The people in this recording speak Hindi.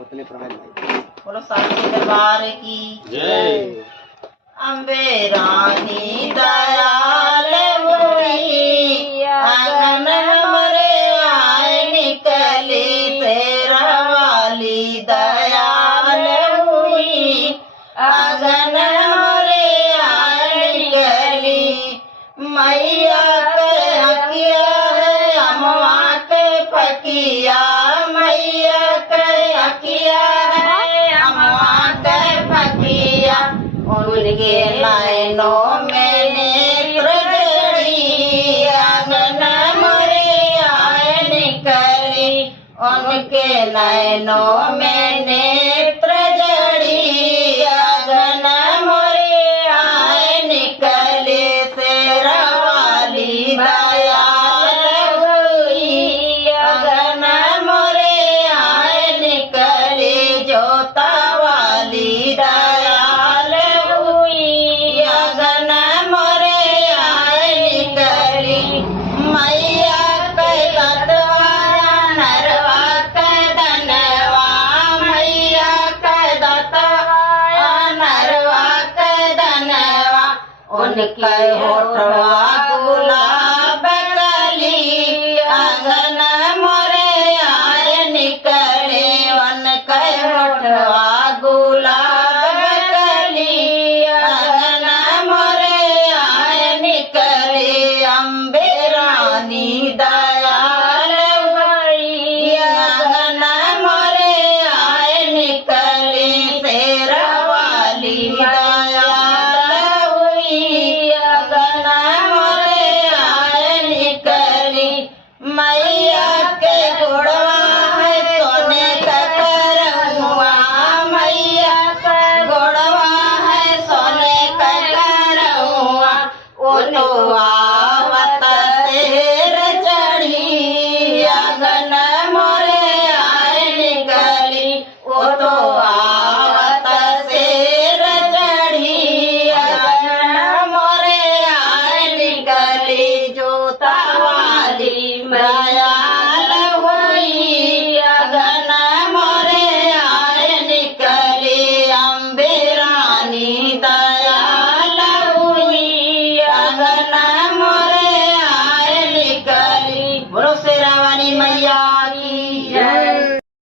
उतने प्रवेश भाई बोलो सासू दरबार की जय। अम्बे रानी दयाल हुई आंगन हमरे आए निकली शेरवाली दयाल हुई आंगन हमरे आए निकली मैया के हकिया है अम्मा के पकिया मैया के हकिया है अम्मा के पकिया उनके नैनों में नेत्र जड़ी आंगन मरे आए निकली उनके नैनों में नेत्र जड़ी आंगन मरे आए निकली शेरवाली दयाल हुई आंगन मरे आए निकली जोता वाली दयाल हुई आंगन मरे आए निकली मैया के दतवारा नरवा के धनवा मैया के दतवारा नरवा के धनवा उनके होठवा गुलाब